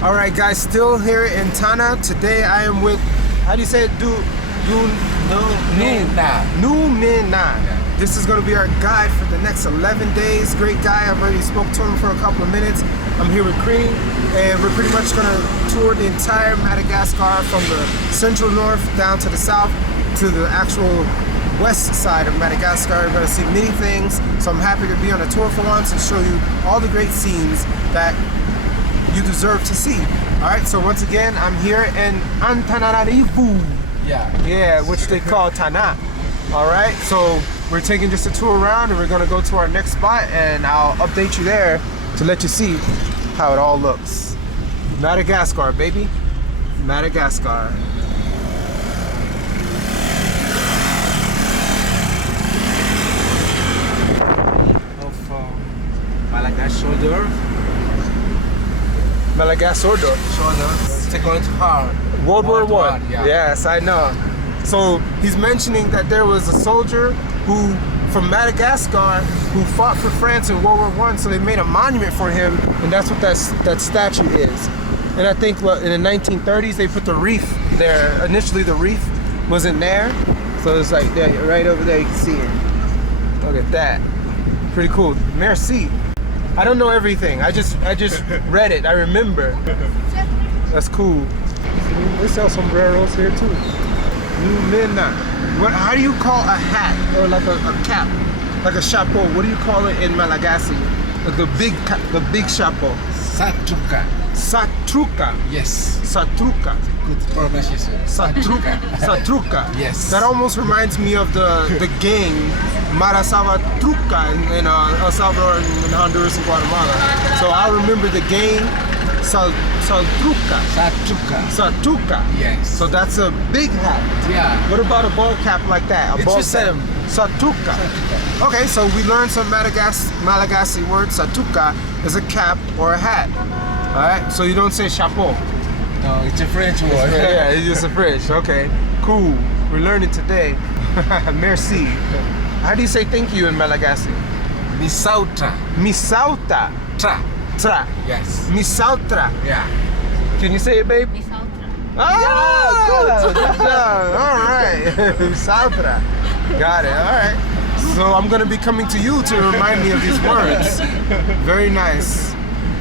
All right, guys, still here in Tana. Today I am with, how do you say it? Nomena. Yeah. This is going to be our guide for the next 11 days. Great guy. I've already spoke to him for a couple of minutes. I'm here with Cream, and we're pretty much going to tour the entire Madagascar from the central north down to the south to the actual west side of Madagascar. We're going to see many things, so I'm happy to be on a tour for once and show you all the great scenes that you deserve to see. All right, so once again, I'm here in Antsirabe. Yeah, which they call Tana. All right, so we're taking just a tour around, and we're gonna go to our next spot, and I'll update you there to let you see how it all looks. Madagascar, baby, Madagascar. Malagasy shoulder. Malagasy Second part. World War I. Yeah. Yes, I know. So he's mentioning that there was a soldier who, from Madagascar, who fought for France in World War I. So they made a monument for him, and that's what that statue is. And I think in the 1930s they put the reef there. Initially the reef wasn't there, so it's like there, right over there. You can see it. Look at that. Pretty cool. Merci. I don't know everything. I just read it. I remember. That's cool. They sell sombreros here too. Nomena. How do you call a hat or like a cap, like a chapeau? What do you call it in Malagasy? Like the big chapeau. Satruka. Satruka. Yes. Satruka. Good pronunciation. Satruka. Satruka. Yes. That almost reminds me of the gang Madagascar in El Salvador and Honduras and Guatemala. So I remember the gang Satruka. Satruka. Yes. So that's a big hat. Yeah. What about a ball cap like that? It's the same. Satruka. Okay, so we learned some Malagasy word. Satruka is a cap or a hat. All right, so you don't say chapeau. No, it's a French word. Yeah, it's just a French. Okay, cool. We're learning today. Merci. How do you say thank you in Malagasy? Misautra. Misauta. Tra. Tra. Yes. Misautra. Yeah. Can you say it, babe? Ah, good. Good job. All right. Misautra. Got it. All right. So I'm gonna be coming to you to remind me of these words. Very nice.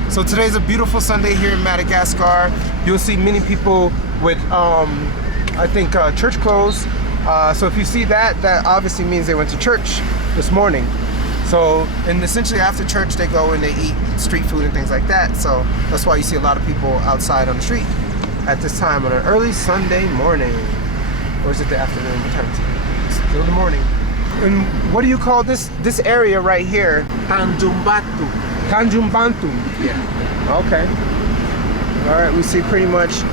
So today's a beautiful Sunday here in Madagascar. You'll see many people with, I think, church clothes. So if you see that, that obviously means they went to church this morning. So, and essentially after church, they go and they eat street food and things like that. So that's why you see a lot of people outside on the street at this time on an early Sunday morning. Or is it the afternoon? What time is it? It's still the morning. And what do you call this area right here? Tanjumbatu. Tanjumbantu. Yeah. Okay. All right, we see pretty much,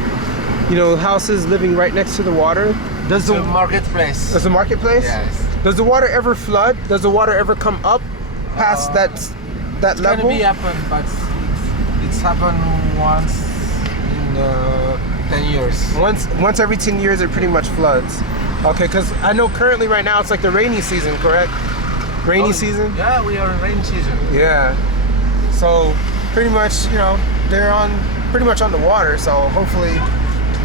you know, houses living right next to the water. Does the marketplace? There's a marketplace? Yes. Does the water ever flood? Does the water ever come up past that it's level? It's gonna be happen, but it's happened once in 10 years. Once every 10 years, it pretty much floods. Okay, because I know currently right now it's like the rainy season, correct? Rainy season? Yeah, we are in rainy season. Yeah. So pretty much, you know, they're pretty much on the water. So hopefully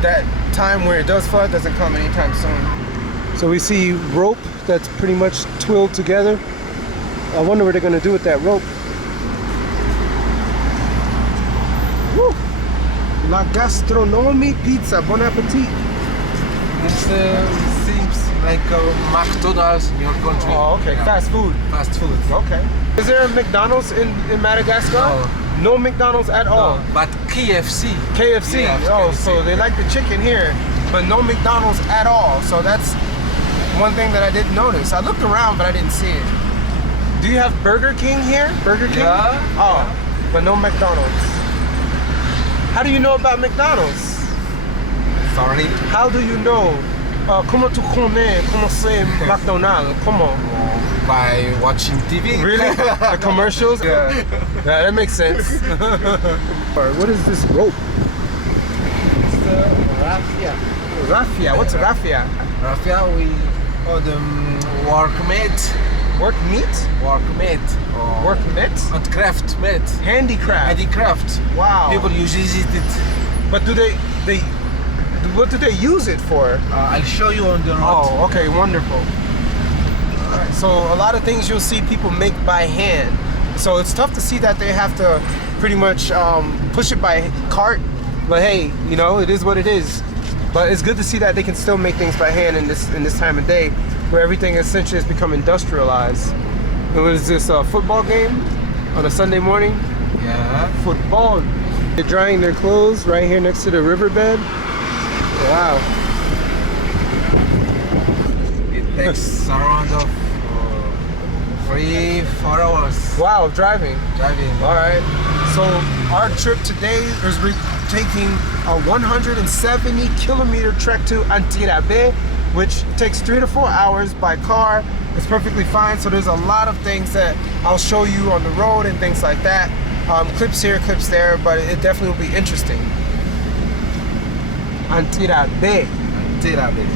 that time where it does flood doesn't come anytime soon. So we see rope that's pretty much twilled together. I wonder what they're gonna do with that rope. Woo! La gastronomie pizza. Bon appetit. It seems like McDonald's in your country. Oh, okay. Yeah. Fast food. Fast food. Okay. Is there a McDonald's in Madagascar? No. No McDonald's at all? No, but KFC. KFC. Yeah, Oh, KFC. so they like the chicken here, but no McDonald's at all. So that's one thing that I didn't notice. I looked around, but I didn't see it. Do you have Burger King here? Burger King? Yeah. Oh, but no McDonald's. How do you know about McDonald's? Sorry. How do you know? Comment tu connais? Comment c'est McDonald's? Comment? By watching TV. Really? The commercials? Yeah. Yeah, that makes sense. What is this rope? It's the raffia. Raffia. What's raffia? Raffia, we the workmate Work meat? Work meat. Work meat? And craft meat. Handicraft. Handicraft. Wow. People uses it. But what do they use it for? I'll show you on the road. Oh, okay, wonderful. Alright, so a lot of things you'll see people make by hand. So it's tough to see that they have to pretty much push it by cart. But hey, you know, it is what it is. But it's good to see that they can still make things by hand in this time of day, where everything essentially has become industrialized. And what is this, a football game on a Sunday morning? Yeah. Football. They're drying their clothes right here next to the riverbed. Wow. It takes around of 3-4 hours. Wow, driving. All right. So our trip today is we're taking a 170-kilometer trek to Antsirabe, which takes 3 to 4 hours by car. It's perfectly fine. So there's a lot of things that I'll show you on the road and things like that. Clips here, clips there, but it definitely will be interesting. Antsirabe.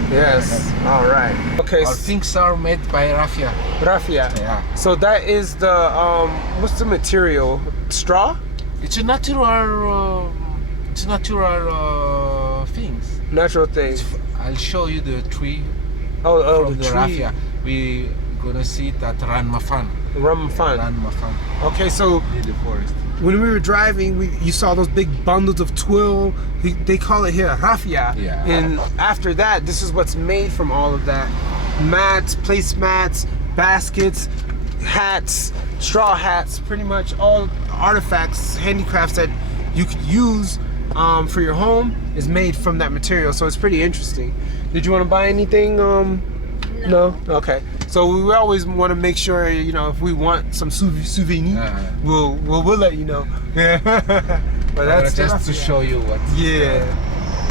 Yes. All right. Okay. Our things are made by raffia. Raffia. Yeah. So that is the what's the material? Straw? It's a natural. It's natural things. Natural things. I'll show you the tree. Oh, from the the tree. raffia. We gonna see it at Ranmafan. Ramfan. Ranmafan. Okay, so In the forest. when we were driving, you saw those big bundles of twill. They call it here raffia. Yeah. And after that, this is what's made from all of that: mats, placemats, baskets, hats, straw hats. Pretty much all artifacts, handicrafts that you could use for your home is made from that material. So it's pretty interesting. Did you want to buy anything? No. Okay. So we always want to make sure, you know, if we want some souvenir, we'll let you know. Yeah. But that's just to show you what. Yeah.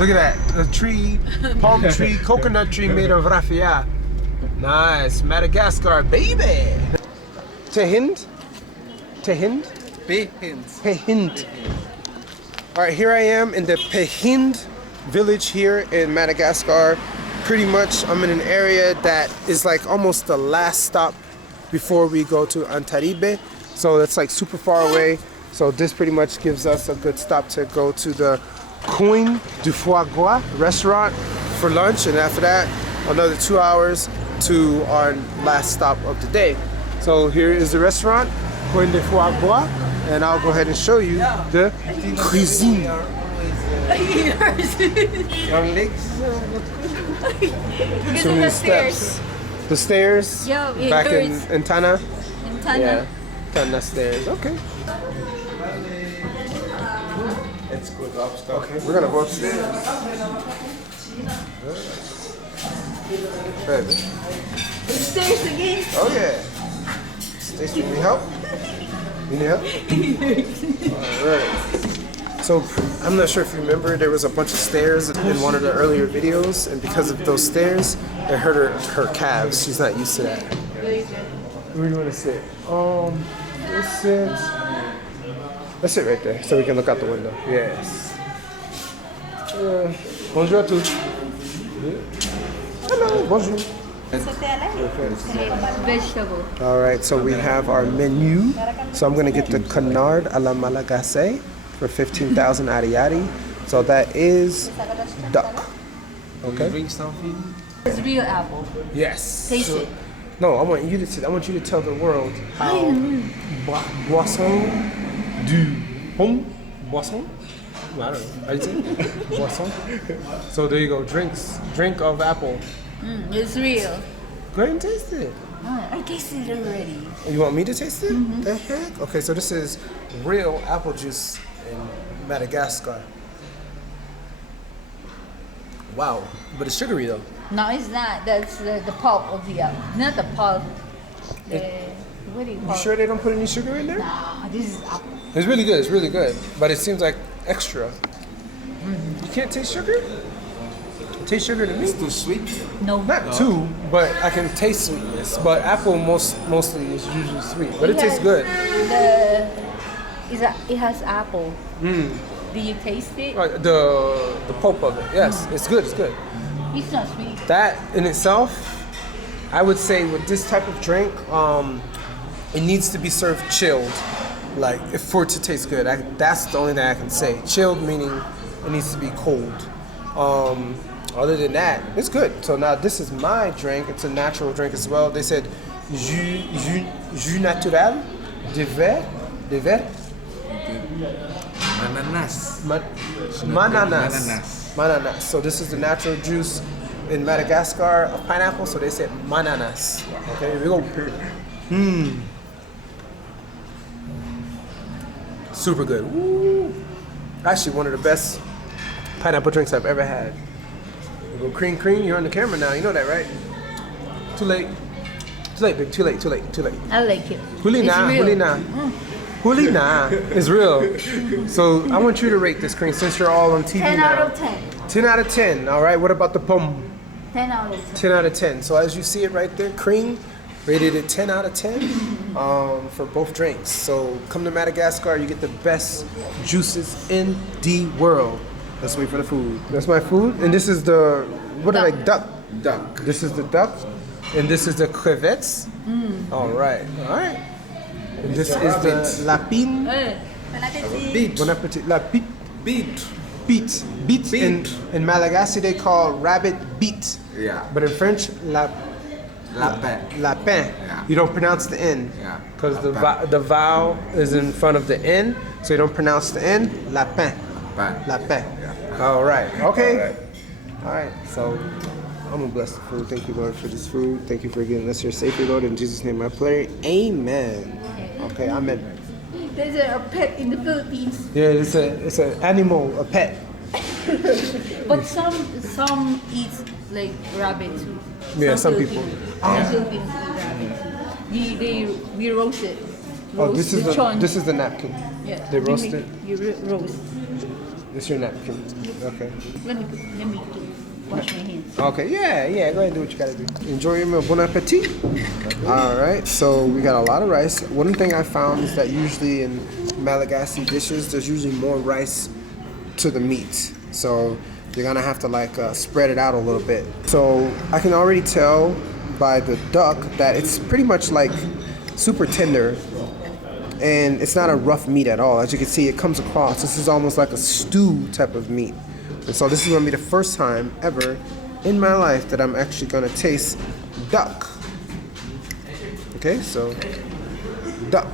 Look at that. A tree, palm tree, coconut tree made of raffia. Nice. Madagascar, baby. Tehind? Behind. All right, here I am in the Behenjy village here in Madagascar. Pretty much I'm in an area that is like almost the last stop before we go to Antsirabe. So it's like super far away. So this pretty much gives us a good stop to go to the Coin du Foie Gras restaurant for lunch. And after that, another 2 hours to our last stop of the day. So here is the restaurant, Coin du Foie Gras. And I'll go ahead and show you the cuisine. Your legs. So many steps. The stairs. Yo, it back hurts. in Tana. In Tana. Yeah. Tana stairs. Okay. Let's go upstairs. Okay. We're gonna go upstairs. Baby. Stairs again. Oh yeah. Stacy, you need help? You need help? Alright. So I'm not sure if you remember, there was a bunch of stairs in one of the earlier videos, and because of those stairs, it hurt her calves. She's not used to that. Where do you want to sit? Let's sit right there so we can look out the window. Yes. Bonjour à tous. Hello, bonjour. Vegetable. All right, so we have our menu. So I'm gonna get the canard à la Malagasy for 15,000 ariari. So that is duck. Okay. Drink something. It's real apple. Yes. Taste So- it. No, I want you to tell the world how boisson du pomme boisson. I don't know. How do you say it? Boisson. So there you go. Drink of apple. It's real. Go ahead and taste it. I tasted it already. You want me to taste it? The heck? Okay, so this is real apple juice in Madagascar. Wow, but it's sugary though. No, it's not. That's the pulp of the apple. Not the pulp. What do you call You sure they don't put any sugar in there? No, this is apple. It's really good. It's really good, but it seems like extra. You can't taste sugar? It tastes sugar to me. It's too sweet. No. Not too, but I can taste sweetness. But apple mostly is usually sweet, but it tastes good. It has apple. Do you taste it? Like the pulp of it. Yes, it's good. It's good. It's not sweet. That in itself I would say with this type of drink, it needs to be served chilled, like for it to taste good. That's the only thing I can say. Chilled meaning it needs to be cold. Other than that, it's good. So now this is my drink. It's a natural drink as well. They said jus naturel de verre. Ananas. Mananas. So this is the natural juice in Madagascar of pineapple. So they said mananas. Okay, here we go. Super good. Woo. Actually, one of the best pineapple drinks I've ever had. We go cream. You're on the camera now. You know that, right? Too late, big. Too late. I like it. Hulina is real. So I want you to rate this cream since you're all on TV 10 now. out of 10. 10 out of 10. All right. What about the pomme? 10 out of 10. 10 out of 10. So as you see it right there, cream rated at 10 out of 10 for both drinks. So come to Madagascar, you get the best juices in the world. Let's wait for the food. That's my food, and this is the duck. This is the duck, and this is the crevettes. All right. And this is the lapine. Beet. Bon appetit. La beet. Beet. Beet. In Malagasy they call rabbit beet. Yeah. But in French, Lapin. lapin. Yeah. You don't pronounce the N. Yeah. Because the vowel is in front of the N, so you don't pronounce the N. Lapin. Lapin. Yeah. All right. Okay. All right. So I'm gonna bless the food. Thank you, Lord, for this food. Thank you for getting us here safely, Lord. In Jesus' name, I pray. Amen. Okay. Amen. There's a pet in the Philippines. Yeah, it's an animal, a pet. But some eat like rabbit too. Yeah, some people. Some Filipinos eat rabbit. We roast it. Oh, this is chon. this is the napkin. Yeah. They roast it. You roast. This is your napkin. Okay. Let me wash my hands. Okay, yeah, go ahead and do what you gotta do. Enjoy your meal. Bon appetit. All right, so we got a lot of rice. One thing I found is that usually in Malagasy dishes, there's usually more rice to the meat. So you're gonna have to like spread it out a little bit. So I can already tell by the duck that it's pretty much like super tender, and it's not a rough meat at all. As you can see, it comes across. This is almost like a stew type of meat. And so this is gonna be the first time ever in my life that I'm actually gonna taste duck. Okay, so duck.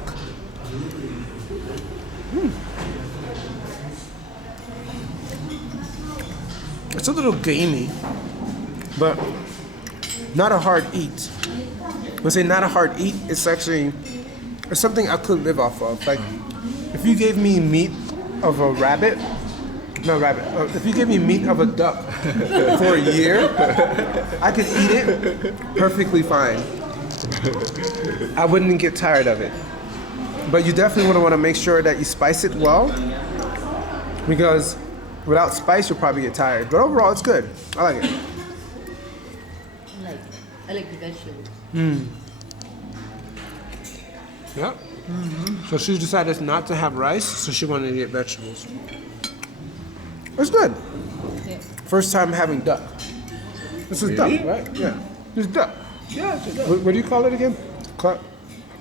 It's a little gamey, but not a hard eat. When I say not a hard eat, it's something I could live off of. Like, if you gave me meat of a rabbit, if you gave me meat of a duck for a year, I could eat it perfectly fine. I wouldn't get tired of it. But you definitely want to make sure that you spice it well, because without spice, you'll probably get tired. But overall, it's good. I like it. I like the vegetables. Yep. So she decided not to have rice, so she wanted to get vegetables. It's good. Yeah. First time having duck. This is duck, right? Yeah. This is duck. Yeah, it's a duck. What do you call it again?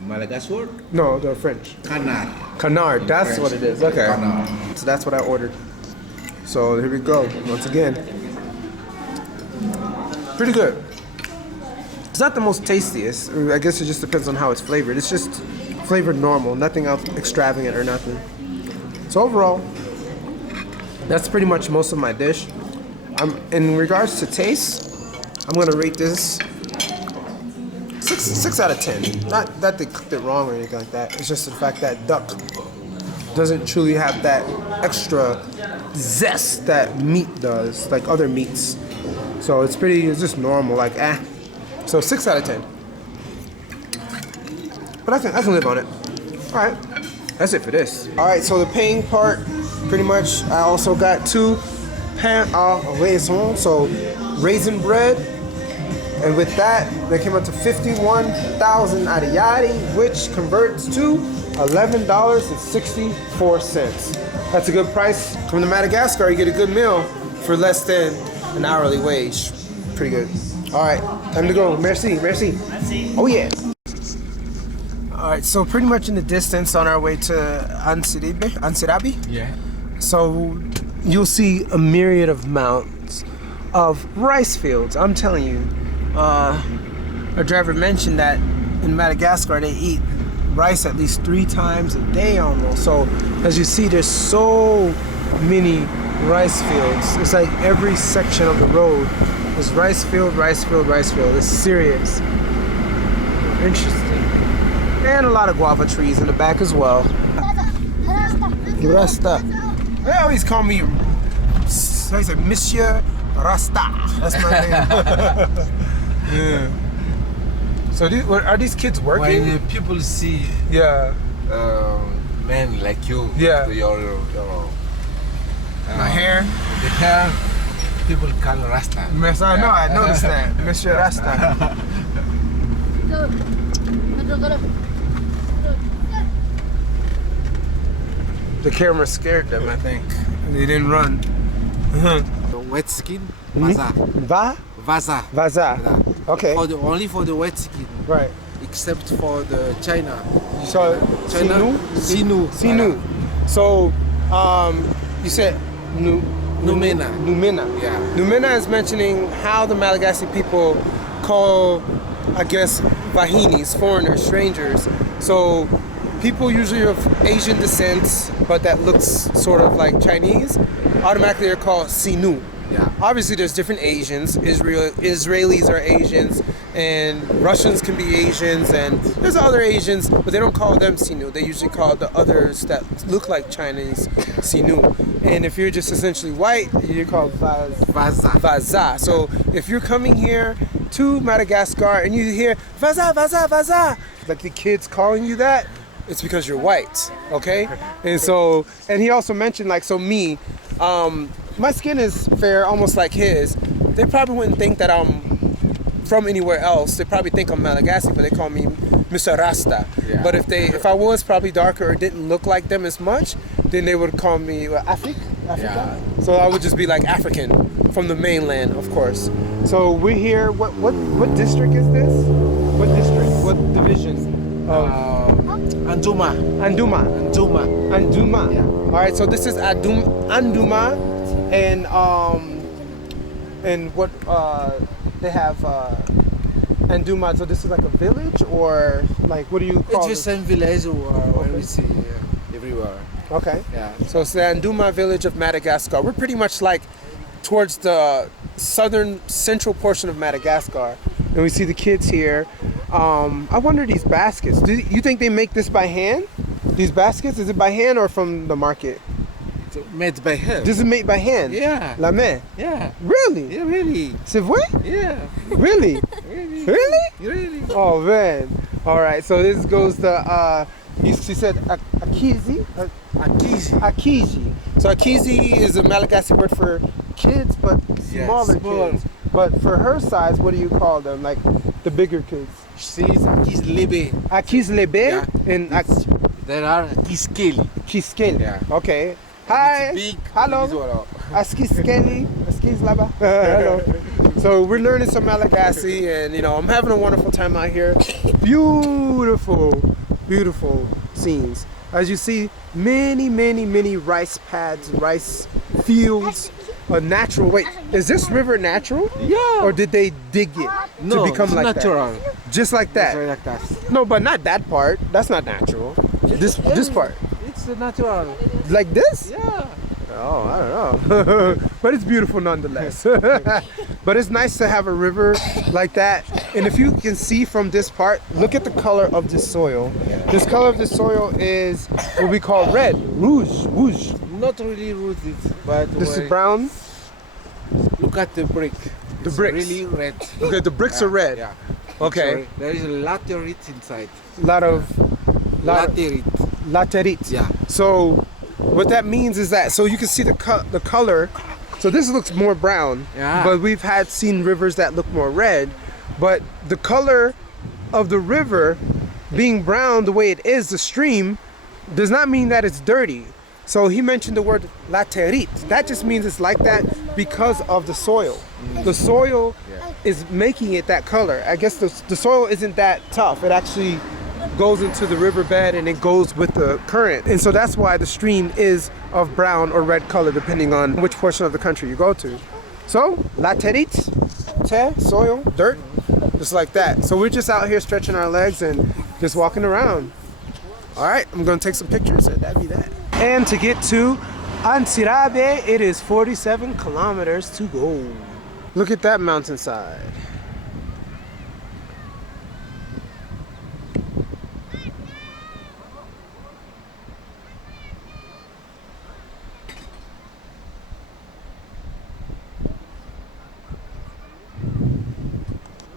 Madagascar? No, the French. Canard. Canard, that's French. what it is. Okay. Canard. So that's what I ordered. So here we go, once again. Pretty good. It's not the most tastiest. I guess it just depends on how it's flavored. It's just flavored normal, nothing else extravagant or nothing. So overall, that's pretty much most of my dish. In regards to taste, I'm gonna rate this 6 out of 10. Not that they cooked it wrong or anything like that. It's just the fact that duck doesn't truly have that extra zest that meat does, like other meats. So it's just normal, like So 6 out of 10. But I can live on it. All right, that's it for this. All right, so the paying part, pretty much, I also got 2 pain à raisin, so raisin bread. And with that, they came up to 51,000 ariary, which converts to $11.64. That's a good price. Come to Madagascar, you get a good meal for less than an hourly wage. Pretty good. All right, time to go. Merci, merci. Oh yeah. All right, so pretty much in the distance on our way to Antsirabe. Yeah. So you'll see a myriad of mountains of rice fields. I'm telling you, our driver mentioned that in Madagascar they eat rice at least 3 times a day almost. So as you see, there's so many rice fields. It's like every section of the road is rice field, rice field, rice field. It's serious. Interesting. And a lot of guava trees in the back as well. Rasta. They always call me, so he's like, Monsieur Rasta. That's my name. Yeah. So are these kids working? When people see Yeah. men like you, Yeah. your My hair? the hair, people call Rasta. I know, I noticed that. Monsieur Rasta. The camera scared them, I think. They didn't run. The wet skin, vaza. Va? Vaza. Vaza. Okay. Only for the wet skin, Right. except for the China. So, China? Sinu? Sinu. Sinu. So, you said Nomena. Nomena. Yeah. Nomena is mentioning how the Malagasy people call, I guess, Vahinis, foreigners, strangers. So people usually of Asian descent, but that looks sort of like Chinese, automatically are called Sinu. Yeah. Obviously there's different Asians. Israelis are Asians, and Russians can be Asians, and there's other Asians, but they don't call them Sinu. They usually call the others that look like Chinese Sinu. And if you're just essentially white, you're called Vaza. Vaza. So if you're coming here to Madagascar and you hear Vaza, Vaza, Vaza, like the kids calling you that, it's because you're white, okay? And so, and he also mentioned, like, so me, my skin is fair, almost like his. They probably wouldn't think that I'm from anywhere else. They probably think I'm Malagasy, but they call me Mr. Rasta. Yeah. But if I was probably darker or didn't look like them as much, then they would call me Africa. Yeah. So I would just be like African from the mainland, of course. So we're here. What district is this? What district? What division? Anduma. Anduma. Anduma. Anduma. Yeah. All right. So this is Anduma, and what they have Anduma. So this is like a village, or like, what do you call it? It's the same village where we see everywhere. Okay. Yeah. So it's the Anduma village of Madagascar. We're pretty much like towards the southern central portion of Madagascar, and we see the kids here. I wonder, these baskets, do you think they make this by hand? These baskets, is it by hand or from the market? It's made by hand. This is made by hand? Yeah. La main? Yeah. Really? Yeah, really. C'est vrai? Yeah. Really? Really. Really? Really. Oh man. All right, so this goes to, she said Akizi? Akiji. Akiji. So Akizi is a Malagasy word for kids, but smaller small. kids. But for her size, what do you call them? Like the bigger kids? She's Akizlebe. Akizlebe Yeah. and There are Akiskeli. Kiskeli. Yeah. Okay. Hi. It's big. Hello. Askiskeli. Askizlaba. Hello. So we're learning some Malagasy, and I'm having a wonderful time out here. Beautiful, beautiful scenes. As you see, many rice pads, rice fields. A natural. Wait, is this river natural? Yeah. Or did they dig it No, to become it's like natural. that? Just like that. Natural like that. No, but not that part. That's not natural. This part. It's natural. Like this? Yeah. Oh, I don't know. But it's beautiful nonetheless. But it's nice to have a river like that. And if you can see from this part, look at the color of this soil. This color of the soil is what we call red. Rouge. Not really rooted, but This is brown. Look at the brick. The It's bricks. really red. Okay, the bricks are red. Yeah. Okay. Sorry. There is a laterite inside. Lot of Laterite. laterite. Yeah. So what that means is that, so you can see the color. So this looks more brown. Yeah. But we've seen rivers that look more red. But the color of the river being brown the way it is, the stream, does not mean that it's dirty. So he mentioned the word laterit. That just means it's like that because of the soil. The soil is making it that color. I guess the soil isn't that tough. It actually goes into the riverbed and it goes with the current. And so that's why the stream is of brown or red color depending on which portion of the country you go to. So, laterit, soil, dirt, just like that. So we're just out here stretching our legs and just walking around. All right, I'm gonna take some pictures and that'd be that. And to get to Antsirabe, it is 47 kilometers to go. Look at that mountainside.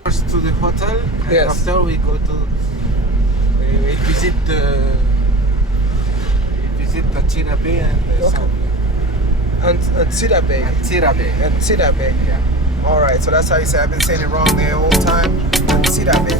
First to the hotel, and Yes. after we go to we visit Antsirabe and Okay. Antsirabe. Antsirabe. Antsirabe. Yeah. All right, so that's how you say it. I've been saying it wrong the whole time. Antsirabe.